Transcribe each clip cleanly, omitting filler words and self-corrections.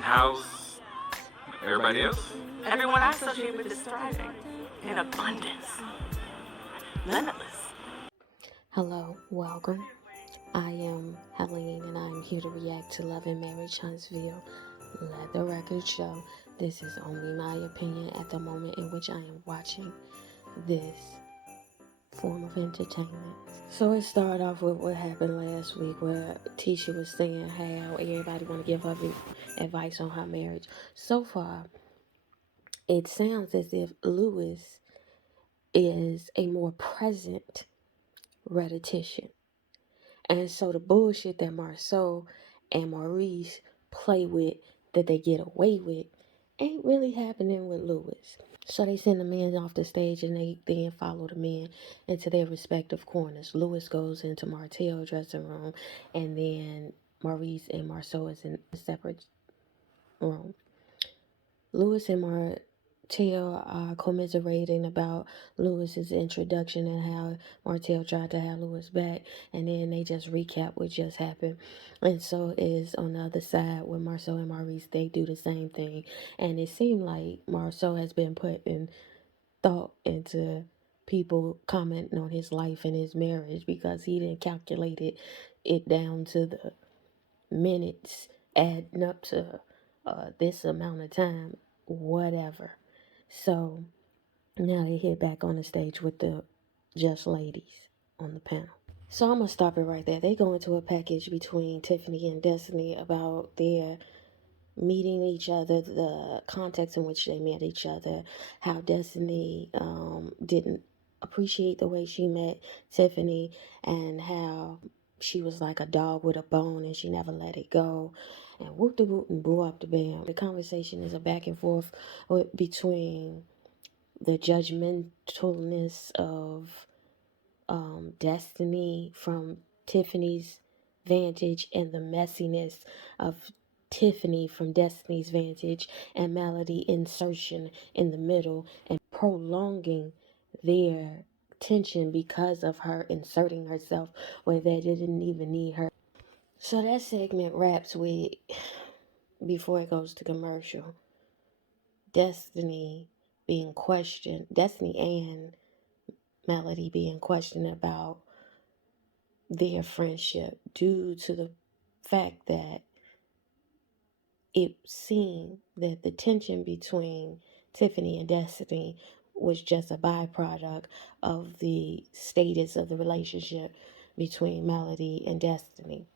How's everybody else? Everyone I associate with is thriving in abundance, limitless. Hello, welcome. I am Helene and I am here to react to Love and Marriage Huntsville. Let the record show this is only my opinion at the moment in which I am watching this form of entertainment. So it started off with what happened last week where Tisha was saying how everybody want to give her advice on her marriage. So far, it sounds as if Lewis is a more present rhetorician. And so the bullshit that Marceau and Maurice play with, that they get away with, ain't really happening with Lewis. So they send the men off the stage and they then follow the men into their respective corners. Lewis goes into Martell's dressing room and then Maurice and Marceau is in a separate room. Lewis and Martell are commiserating about Lewis's introduction and how Martell tried to have Lewis back, and then they just recap what just happened. And so is on the other side with Marceau and Maurice, they do the same thing. And it seemed like Marceau has been putting thought into people commenting on his life and his marriage because he didn't calculate it down to the minutes adding up to this amount of time, whatever. So now they hit back on the stage with the Just Ladies on the panel. So I'm gonna stop it right there. They go into a package between Tiffany and Destiny about their meeting each other, the context in which they met each other, how Destiny didn't appreciate the way she met Tiffany, and how she was like a dog with a bone and she never let it go. And whoop de whoop and boo up the bam. The conversation is a back and forth between the judgmentalness of Destiny from Tiffany's vantage and the messiness of Tiffany from Destiny's vantage, and Melody insertion in the middle and prolonging their tension because of her inserting herself where they didn't even need her. So that segment wraps with, before it goes to commercial, Destiny being questioned, Destiny and Melody being questioned about their friendship due to the fact that it seemed that the tension between Tiffany and Destiny was just a byproduct of the status of the relationship between Melody and Destiny.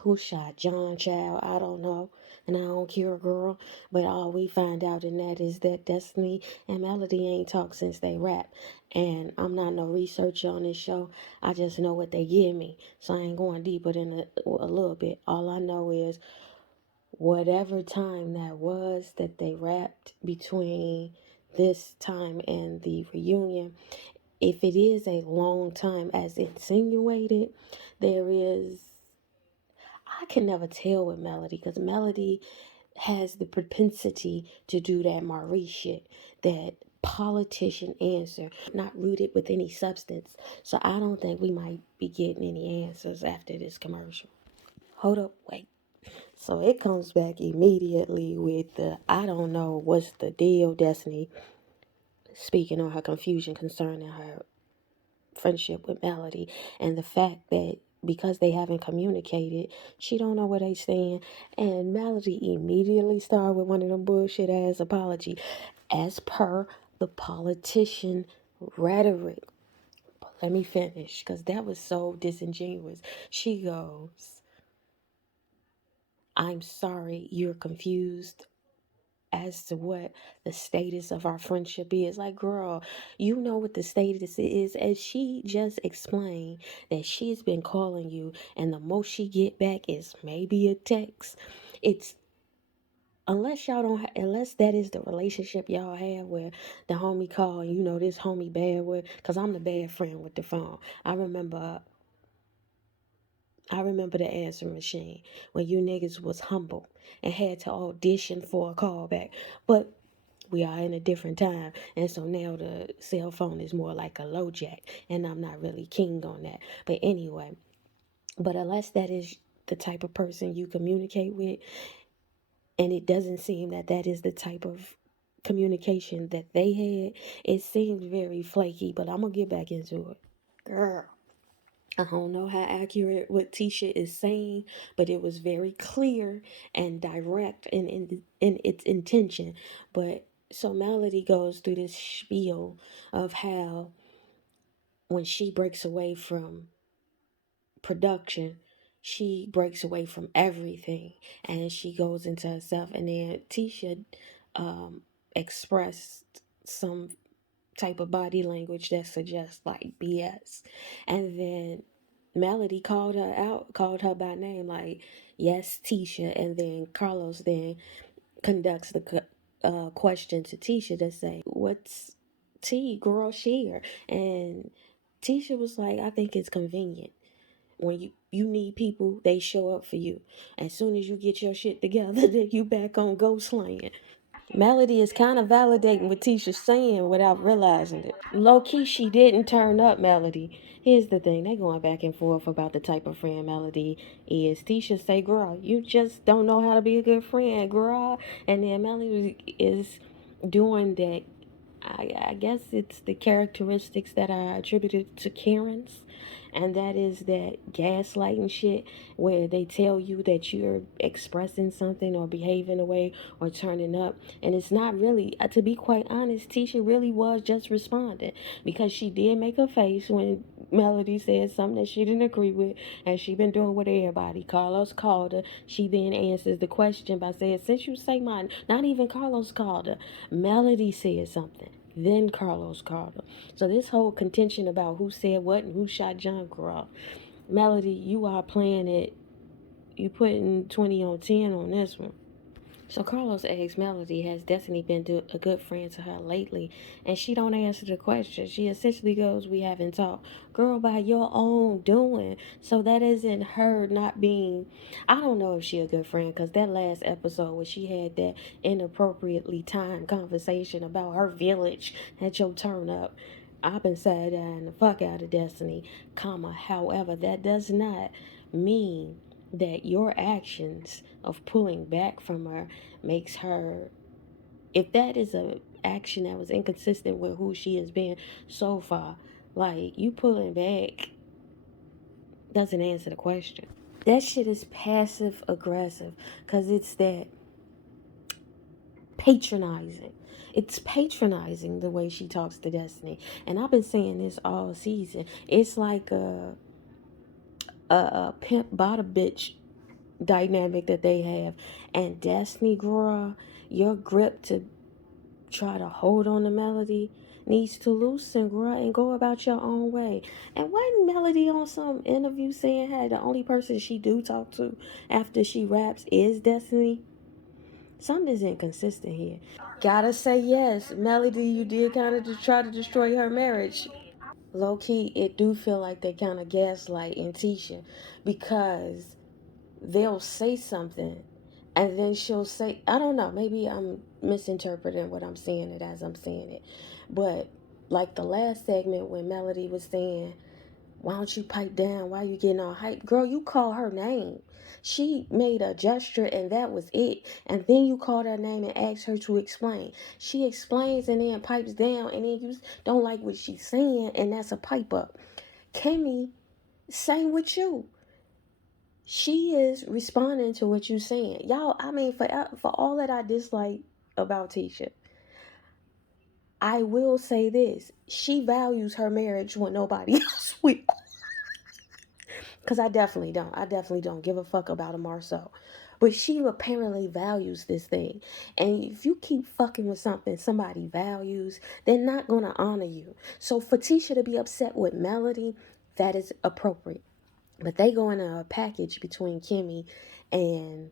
Who shot John Child? I don't know. And I don't care, girl. But all we find out in that is that Destiny and Melody ain't talked since they rap. And I'm not no researcher on this show. I just know what they give me. So I ain't going deeper than a little bit. All I know is whatever time that was that they rapped between this time and the reunion, if it is a long time as insinuated, there is, I can never tell with Melody because Melody has the propensity to do that Maurice shit, that politician answer, not rooted with any substance. So I don't think we might be getting any answers after this commercial. Hold up, wait. So it comes back immediately with the I don't know what's the deal, Destiny, speaking on her confusion concerning her friendship with Melody and the fact that because they haven't communicated, she don't know where they stand. And Melody immediately started with one of them bullshit ass apology, as per the politician rhetoric. But let me finish, because that was so disingenuous. She goes, I'm sorry you're confused as to what the status of our friendship is. Like, girl, you know what the status is. As she just explained that she's been calling you, and the most she get back is maybe a text. It's unless y'all don't, unless that is the relationship y'all have where the homie call, you know, this homie bad with, cause I'm the bad friend with the phone. I remember the answering machine when you niggas was humble and had to audition for a callback. But we are in a different time, and so now the cell phone is more like a low jack, and I'm not really keen on that. But anyway, but unless that is the type of person you communicate with, And it doesn't seem that that is the type of communication that they had. It seems very flaky, but I'm gonna get back into it. Girl, I don't know how accurate what Tisha is saying, but it was very clear and direct in its intention. But so Melody goes through this spiel of how when she breaks away from production, she breaks away from everything and she goes into herself. And then Tisha um, expressed some type of body language that suggests like BS. And then Melody called her out, called her by name, like, yes, Tisha. And then Carlos then conducts the question to Tisha to say, what's T, girl, share? And Tisha was like, I think it's convenient. When you need people, they show up for you. As soon as you get your shit together, then you back on ghost slaying. Melody is kind of validating what Tisha's saying without realizing it. Low key, she didn't turn up, Melody. Here's the thing, they going back and forth about the type of friend Melody is. Tisha say, girl, you just don't know how to be a good friend, girl. And then Melody is doing that. I guess it's the characteristics that are attributed to Karens, and that is that gaslighting shit where they tell you that you're expressing something or behaving a way or turning up, and it's not really. To be quite honest, Tisha really was just responding because she did make a face when Melody said something that she didn't agree with, and she been doing with everybody. Carlos called her. She then answers the question by saying, since you say mine, not even Carlos called her. Melody said something. Then Carlos called her. So this whole contention about who said what and who shot John Girl, Melody, you are playing it. You putting 20 on 10 on this one. So Carlos asks Melody, has Destiny been a good friend to her lately? And she don't answer the question. She essentially goes, we haven't talked. Girl, by your own doing. So that isn't her not being, I don't know if she a good friend, because that last episode where she had that inappropriately timed conversation about her village at your turn up, I've been side-eyeing the fuck out of Destiny, comma. However, that does not mean that your actions of pulling back from her makes her, if that is a action that was inconsistent with who she has been so far, like you pulling back doesn't answer the question. That shit is passive aggressive because it's that patronizing. It's patronizing the way she talks to Destiny. And I've been saying this all season. It's like a pimp bought a bitch dynamic that they have. And Destiny, girl, your grip to try to hold on to Melody needs to loosen, girl, and go about your own way. And wasn't Melody on some interview saying, hey, the only person she do talk to after she raps is Destiny? Something's inconsistent here. Gotta say yes, Melody, you did kind of just try to destroy her marriage. Low key, it do feel like they kind of gaslight in Tisha because they'll say something and then she'll say, I don't know, maybe I'm misinterpreting what I'm saying it as I'm saying it, but like the last segment when Melody was saying, why don't you pipe down, why you getting all hype, girl, you call her name. She made a gesture and that was it, and then you called her name and asked her to explain. She explains and then pipes down, and then you don't like what she's saying, and that's a pipe up. Kimmi, same with you. She is responding to what you're saying. Y'all, I mean, for all that I dislike about Tisha, I will say this. She values her marriage when nobody else will. Because I definitely don't. I definitely don't give a fuck about a Marceau. But she apparently values this thing. And if you keep fucking with something somebody values, they're not going to honor you. So for Tisha to be upset with Melody, that is appropriate. But they go in a package between Kimmi and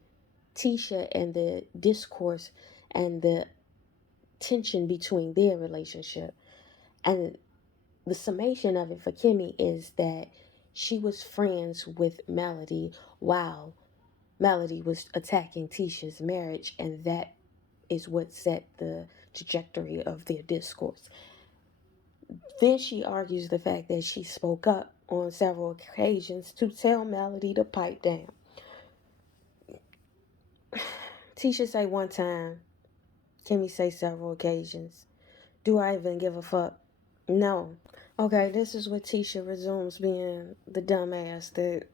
Tisha and the discourse and the tension between their relationship. And the summation of it for Kimmi is that she was friends with Melody while Melody was attacking Tisha's marriage, and that is what set the trajectory of their discourse. Then she argues the fact that she spoke up on several occasions to tell Melody to pipe down. Tisha say one time. Kimmi say several occasions. Do I even give a fuck? No. Okay, this is what Tisha resumes being the dumbass that.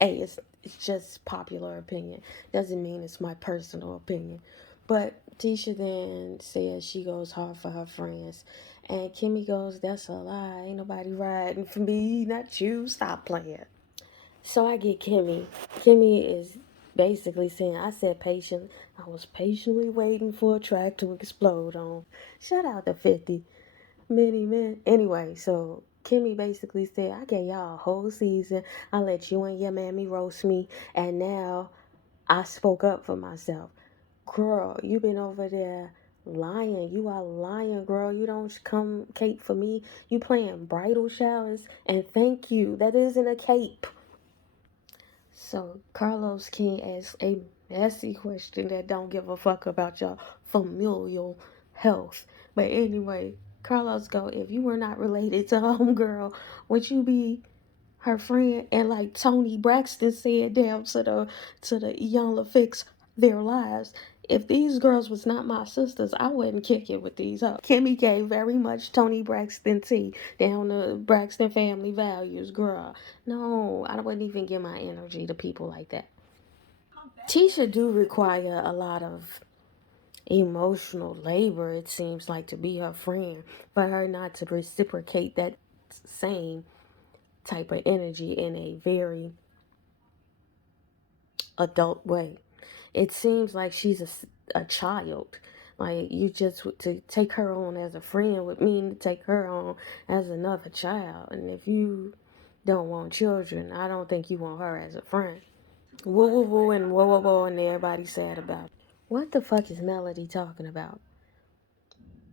Hey, it's just popular opinion. Doesn't mean it's my personal opinion. But Tisha then says she goes hard for her friends. And Kimmi goes, that's a lie. Ain't nobody riding for me, not you. Stop playing. So I get Kimmi. Kimmi is basically saying, I said patient. I was patiently waiting for a track to explode on. Shout out to 50. Many men. Anyway, so Kimmi basically said, I gave y'all a whole season. I let you and your mammy roast me. And now I spoke up for myself. Girl, you been over there lying. You are lying, girl. You don't come cape for me. You playing bridal showers. And thank you. That isn't a cape. So Carlos King asks a messy question that don't give a fuck about your familial health. But anyway, Carlos go, if you were not related to homegirl, would you be her friend? And like Tony Braxton said down to the Young fix their lives. If these girls was not my sisters, I wouldn't kick it with these hoes. Kimmi gave very much Tony Braxton tea down the Braxton family values, girl. No, I wouldn't even give my energy to people like that. Tisha do require a lot of emotional labor, it seems like, to be her friend, for her not to reciprocate that same type of energy in a very adult way. It seems like she's a child. Like, you just to take her on as a friend would mean to take her on as another child. And if you don't want children, I don't think you want her as a friend. Woo woo woo and whoa whoa whoa and everybody sad about it. What the fuck is Melody talking about?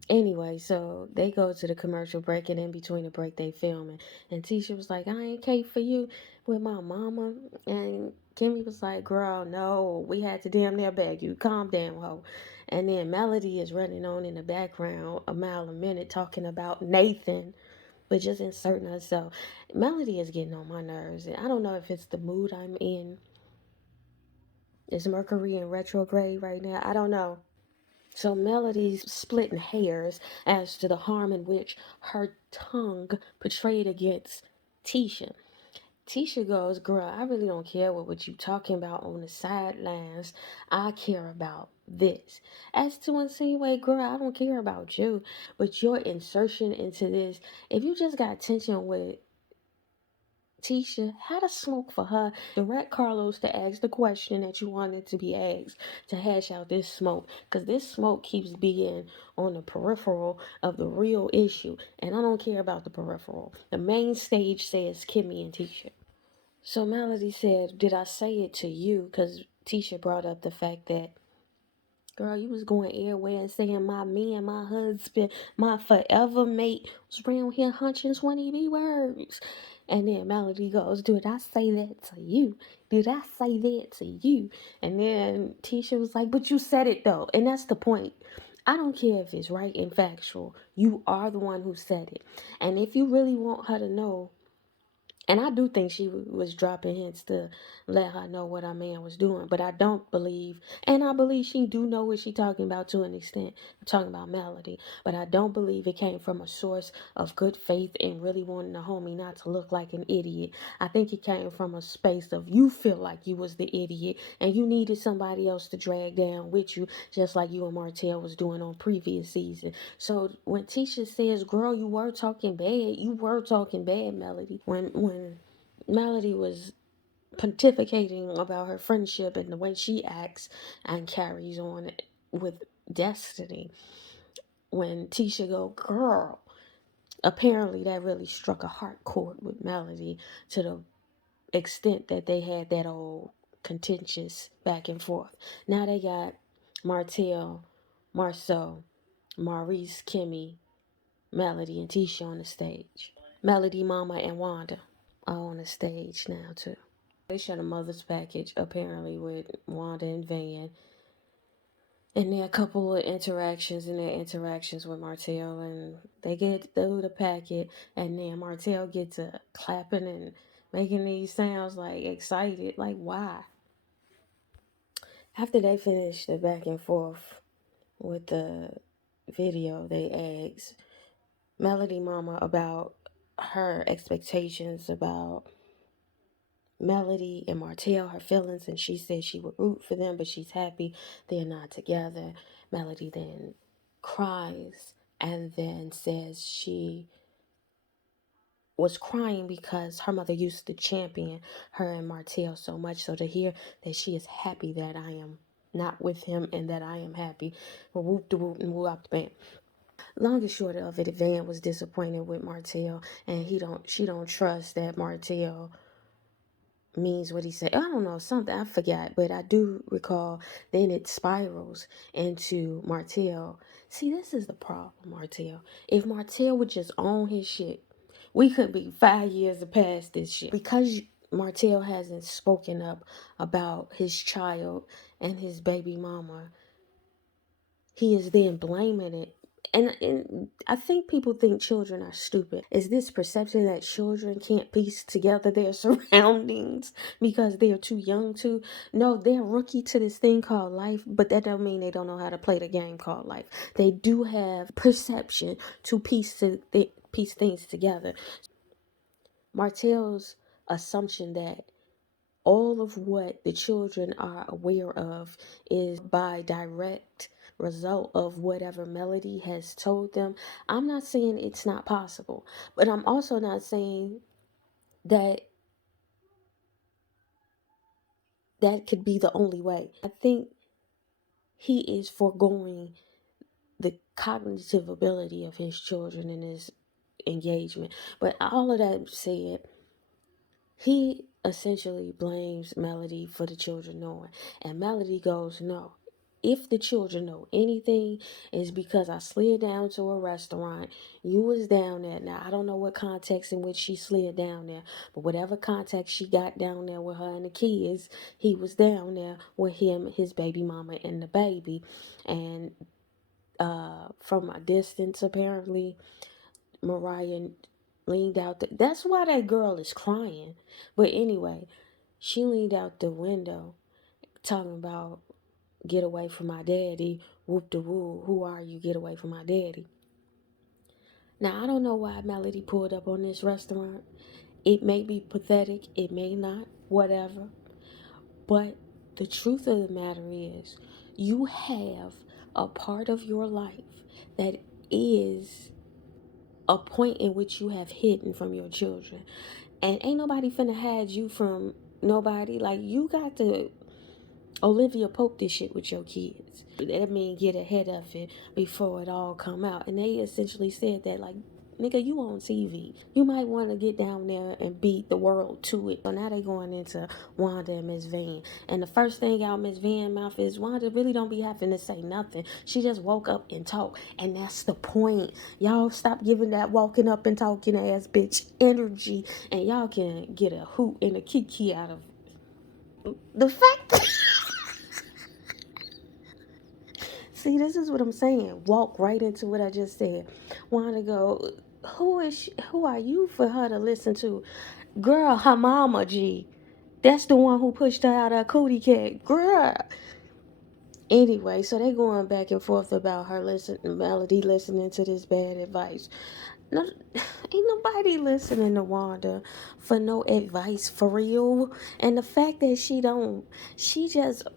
Anyway, so they go to the commercial break, and in between the break, they filming. And Tisha was like, I ain't Kate for you with my mama. And Kimmi was like, girl, no, we had to damn near beg you. Calm down, ho. And then Melody is running on in the background a mile a minute talking about Nathan, but just inserting herself. Melody is getting on my nerves. And I don't know if it's the mood I'm in. Is Mercury in retrograde right now? I don't know. So Melody's splitting hairs as to the harm in which her tongue portrayed against Tisha. Tisha goes, girl, I really don't care what you talking about on the sidelines. I care about this. As to insinuate, girl, I don't care about you. But your insertion into this, if you just got tension with Tisha, had a smoke for her. Direct Carlos to ask the question that you wanted to be asked to hash out this smoke. Because this smoke keeps being on the peripheral of the real issue. And I don't care about the peripheral. The main stage says Kimmi and Tisha. So Melody said, did I say it to you? Because Tisha brought up the fact that, girl, you was going everywhere and saying my man, my husband, my forever mate was around here hunching 20 B words. And then Melody goes, did I say that to you? Did I say that to you? And then Tisha was like, but you said it though. And that's the point. I don't care if it's right and factual. You are the one who said it. And if you really want her to know, and I do think she was dropping hints to let her know what our man was doing. But I don't believe, and I believe she do know what she talking about to an extent. I'm talking about Melody. But I don't believe it came from a source of good faith and really wanting the homie not to look like an idiot. I think it came from a space of you feel like you was the idiot and you needed somebody else to drag down with you, just like you and Martell was doing on previous season. So when Tisha says, girl, you were talking bad, Melody. When Melody was pontificating about her friendship and the way she acts and carries on with Destiny, when Tisha go, girl, apparently that really struck a heart chord with Melody to the extent that they had that old contentious back and forth. Now they got Martell, Marceau, Maurice, Kimmi, Melody, and Tisha on the stage. Melody, Mama, and Wanda are on the stage now too. They showed a mother's package apparently with Wanda and Van. And there are a couple of interactions in their interactions with Martell, and they get through the packet, and then Martell gets to clapping and making these sounds like excited. Like, why? After they finished the back and forth with the video, they asked Melody Mama about her expectations about Melody and Martell, her feelings, and she said she would root for them, but she's happy they're not together. Melody then cries and then says she was crying because her mother used to champion her and Martell so much. So to hear that she is happy that I am not with him and that I am happy, well, whoop de whoop and whoop out the band. Long and short of it, Van was disappointed with Martell, and she don't trust that Martell means what he said. I don't know, something I forgot, but I do recall. Then it spirals into Martell. See, this is the problem, Martell. If Martell would just own his shit, we could be 5 years past this shit. Because Martell hasn't spoken up about his child and his baby mama, he is then blaming it. And I think people think children are stupid. Is this perception that children can't piece together their surroundings because they're too young to? No, they're rookie to this thing called life, but that don't mean they don't know how to play the game called life. They do have perception to piece things together. Martell's assumption that all of what the children are aware of is by direct result of whatever Melody has told them. I'm not saying it's not possible, but I'm also not saying that that could be the only way. I think he is foregoing the cognitive ability of his children in his engagement. But all of that said, he essentially blames Melody for the children knowing. And Melody goes, no. If the children know anything, it's because I slid down to a restaurant. You was down there. Now, I don't know what context in which she slid down there, but whatever context she got down there with her and the kids, he was down there with him, his baby mama, and the baby. And from a distance, apparently, Mariah leaned out. That's why that girl is crying. But anyway, she leaned out the window talking about get away from my daddy. Whoop de woo. Who are you? Get away from my daddy. Now, I don't know why Melody pulled up on this restaurant. It may be pathetic. It may not. Whatever. But the truth of the matter is, you have a part of your life that is a point in which you have hidden from your children. And ain't nobody finna hide you from nobody. Like, you got to Olivia Pope this shit with your kids. That mean get ahead of it before it all come out. And they essentially said that, like, nigga, you on TV. You might want to get down there and beat the world to it. So now they going into Wanda and Miss Van. And the first thing out Miss Van's mouth is, Wanda really don't be having to say nothing. She just woke up and talked. And that's the point. Y'all stop giving that walking up and talking ass bitch energy. And y'all can get a hoot and a kiki out of it. The fact See, this is what I'm saying. Walk right into what I just said. Want to go? Who is she? Who are you for her to listen to? Girl, her mama, G. That's the one who pushed her out of cootie cat. Girl. Anyway, so they going back and forth about her Melody listening to this bad advice. No, ain't nobody listening to Wanda for no advice for real. And the fact that she just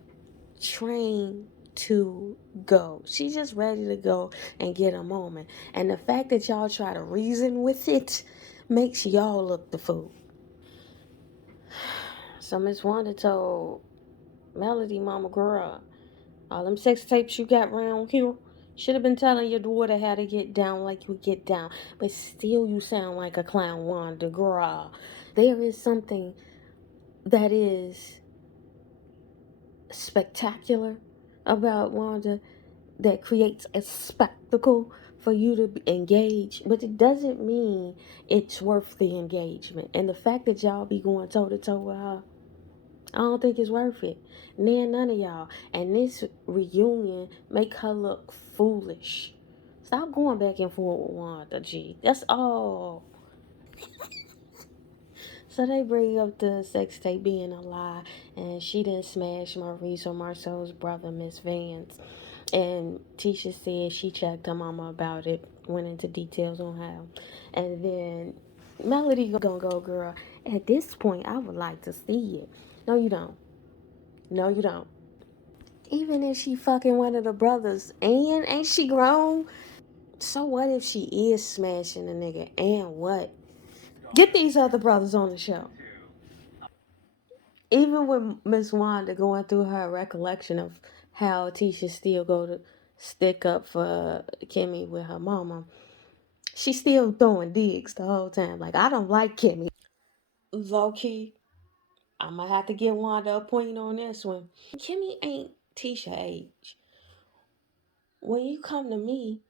trained to go. She's just ready to go and get a moment. And the fact that y'all try to reason with it makes y'all look the fool. So Miss Wanda told Melody, mama, girl, all them sex tapes you got round here should have been telling your daughter how to get down like you get down. But still you sound like a clown, Wanda, girl. There is something that is spectacular about Wanda that creates a spectacle for you to engage, but it doesn't mean it's worth the engagement. And the fact that y'all be going toe to toe with her, I don't think it's worth it. None of y'all. And this reunion make her look foolish. Stop going back and forth with Wanda, G. That's all. So they bring up the sex tape being a lie, and she didn't smash Maurice or Marcel's brother, Miss Vance. And Tisha said she checked her mama about it, went into details on how. And then Melody gonna go, girl. At this point, I would like to see it. No, you don't. No, you don't. Even if she fucking one of the brothers, and ain't she grown? So what if she is smashing a nigga? And what? Get these other brothers on the show. Even with Miss Wanda going through her recollection of how Tisha still go to stick up for Kimmi with her mama, she still throwing digs the whole time. Like, I don't like Kimmi. Low key, I'm gonna have to get Wanda a point on this one. Kimmi ain't Tisha age. When you come to me,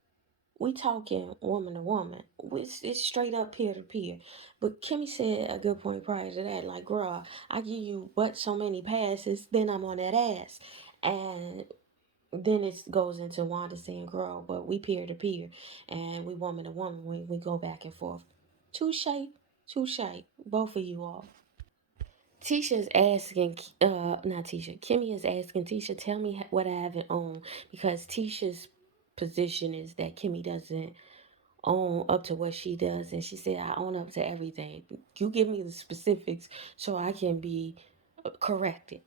we talking woman to woman. It's straight up peer to peer. But Kimmi said a good point prior to that, like, girl, I give you but so many passes, then I'm on that ass. And then it goes into Wanda saying, girl, but we peer to peer and we woman to woman. We go back and forth. Touche, touche, both of you all. Tisha's asking, not Tisha, Kimmi is asking Tisha, tell me what I haven't owned, because Tisha's position is that Kimmi doesn't own up to what she does, and she said, I own up to everything. You give me the specifics so I can be corrected.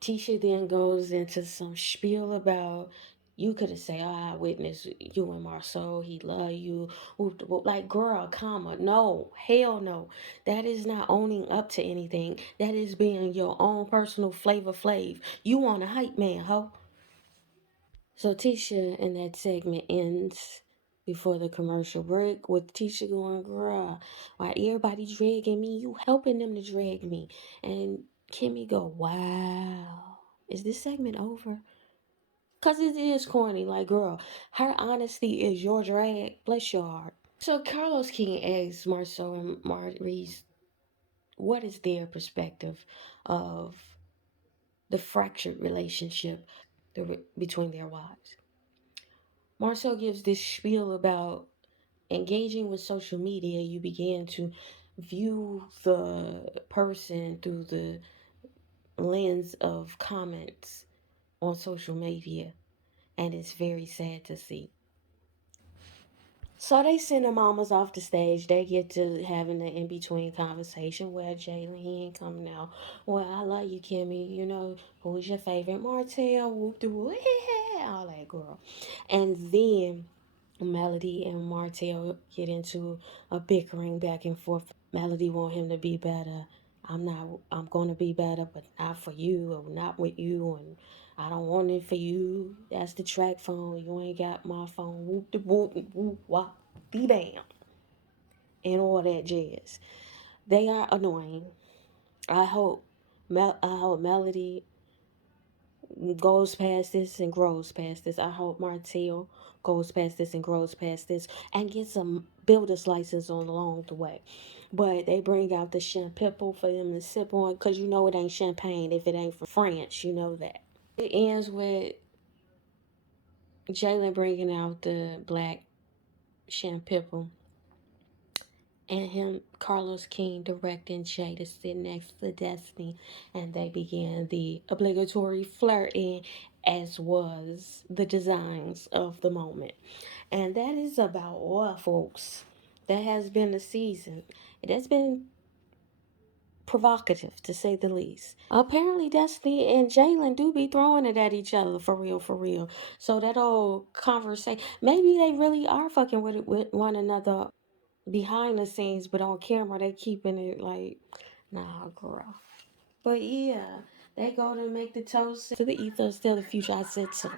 Tisha then goes into some spiel about, you could have said, oh, I witnessed you and Marceau, he love you. Like, girl, comma, no, hell no. That is not owning up to anything. That is being your own personal Flavor Flav. You want a hype man, ho. So Tisha in that segment ends before the commercial break with Tisha going, girl, why everybody dragging me? You helping them to drag me. And Kimmi go, wow. Is this segment over? Because it is corny. Like, girl, her honesty is your drag. Bless your heart. So Carlos King asks Marceau and Maurice, what is their perspective of the fractured relationship between their wives? Marceau gives this spiel about engaging with social media. You begin to view the person through the lens of comments on social media, and it's very sad to see. So they send the mamas off the stage. They get to having the in-between conversation where Jalen, he ain't coming out. Well, I love you, Kimmi. You know, who's your favorite? Martell, whoop de whoop, all that, girl. And then Melody and Martell get into a bickering back and forth. Melody want him to be better. I'm gonna be better, but not for you or not with you, and I don't want it for you. That's the track phone. You ain't got my phone. Whoop de whoop, whoop wop, de bam, and all that jazz. They are annoying. I hope Melody goes past this and grows past this. I hope Martell goes past this and grows past this and gets some builder's license on along the way. But they bring out the champagne for them to sip on, because you know it ain't champagne if it ain't from France. You know that. It ends with Jalen bringing out the black champagne and him, Carlos King, directing Jay to sit next to Destiny, and they began the obligatory flirting, as was the designs of the moment. And that is about all, folks. That has been the season. It has been provocative, to say the least. Apparently, Destiny and Jalen do be throwing it at each other, for real, for real. So that old conversation, maybe they really are fucking with one another behind the scenes, but on camera they keeping it like, nah, girl. But yeah, they go to make the toast to the ether, still the future. I said so.